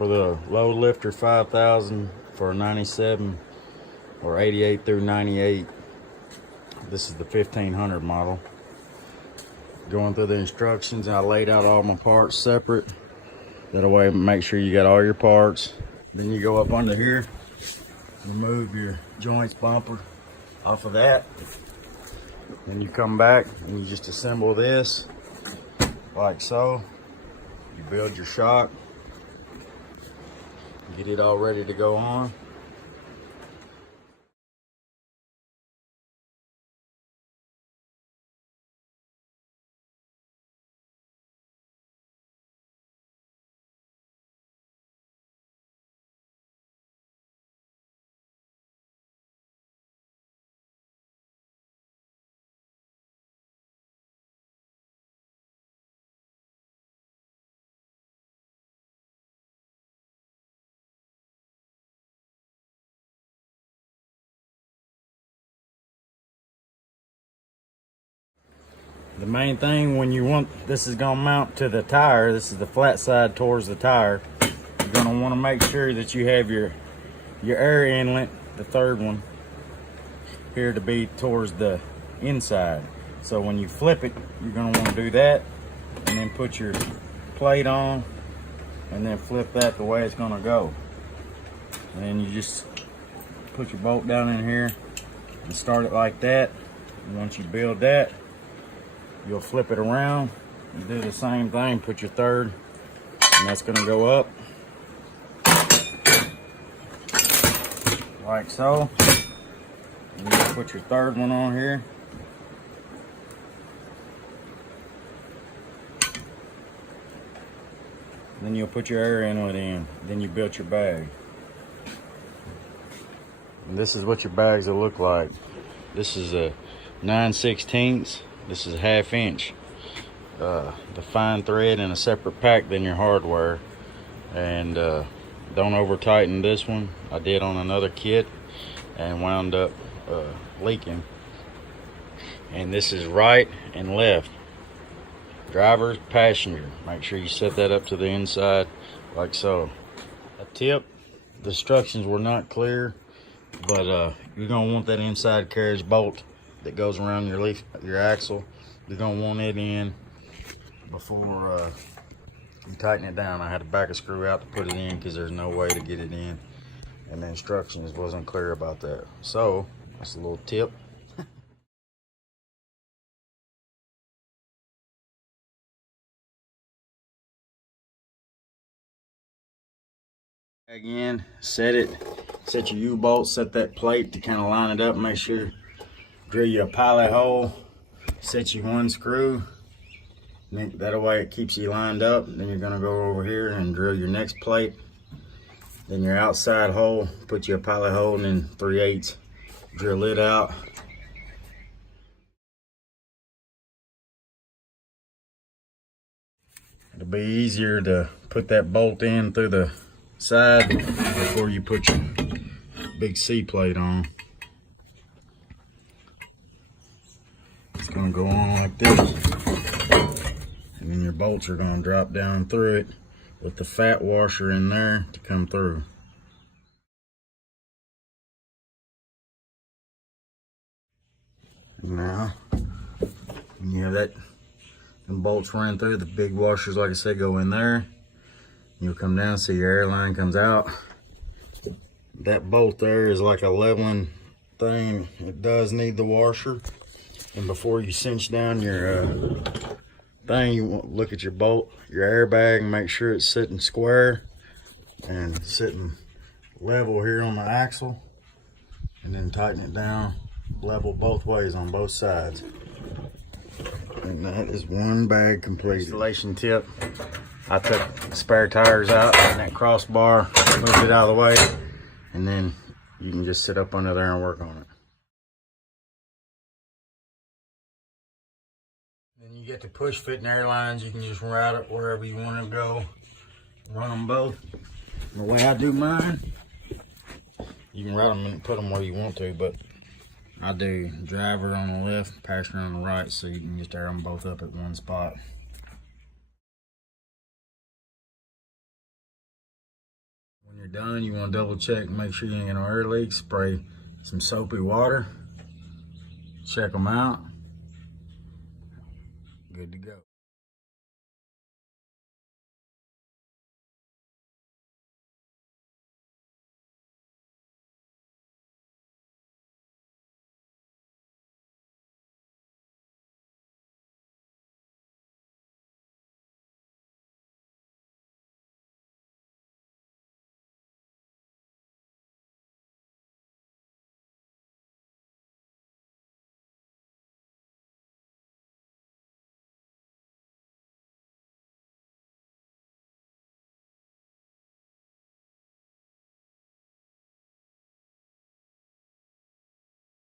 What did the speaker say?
for the load lifter 5000 for 97 or 88 through 98. This is the 1500 model. Going through the instructions, I laid out all my parts separate. That way, make sure you got all your parts. Then you go up under here, remove your joints bumper off of that. Then you come back and you just assemble this like so. You build your shock, get it all ready to go on. The main thing when you want, this is gonna mount to the tire, this is the flat side towards the tire. You're gonna wanna make sure that you have your air inlet, the third one, here to be towards the inside. So when you flip it, you're gonna wanna do that and then put your plate on and then flip that the way it's gonna go. And then you just put your bolt down in here and start it like that. And once you build that, you'll flip it around and do the same thing. Put your third, and that's gonna go up like so. And you put your third one on here. Then you'll put your air inlet in. Then you built your bag. And this is what your bags will look like. This is a 9/16. This is a 1/2 inch. The fine thread in a separate pack than your hardware. And don't over tighten this one. I did on another kit and wound up leaking. And this is right and left. Driver, passenger. Make sure you set that up to the inside like so. A tip, the instructions were not clear, but you're gonna want that inside carriage bolt that goes around your axle. You're gonna want it in before you tighten it down. I had to back a screw out to put it in because there's no way to get it in, and the instructions wasn't clear about that. So that's a little tip. Again, set your U-bolt, set that plate to kind of line it up. Make sure, drill you a pilot hole, set you one screw. That way it keeps you lined up. Then you're gonna go over here and drill your next plate. Then your outside hole, put you a pilot hole, and then 3/8 drill it out. It'll be easier to put that bolt in through the side before you put your big C plate on. It's gonna go on like this, and then your bolts are gonna drop down through it with the fat washer in there to come through. Now, when you have that, them bolts run through, the big washers, like I said, go in there. You'll come down, see your air line comes out. That bolt there is like a leveling thing. It does need the washer. And before you cinch down your thing, you want to look at your bolt, your airbag, and make sure it's sitting square and sitting level here on the axle. And then tighten it down, level both ways on both sides. And that is one bag completed. Installation tip. I took spare tires out and that crossbar, moved it out of the way, and then you can just sit up under there and work on it. Then you get the push fitting airlines. You can just route it wherever you want to go. Run them both. And the way I do mine, you can route them and put them where you want to, but I do driver on the left, passenger on the right, so you can just air them both up at one spot. done, you want to double check, make sure you ain't got no air leaks. Spray some soapy water, check them out. Good to go.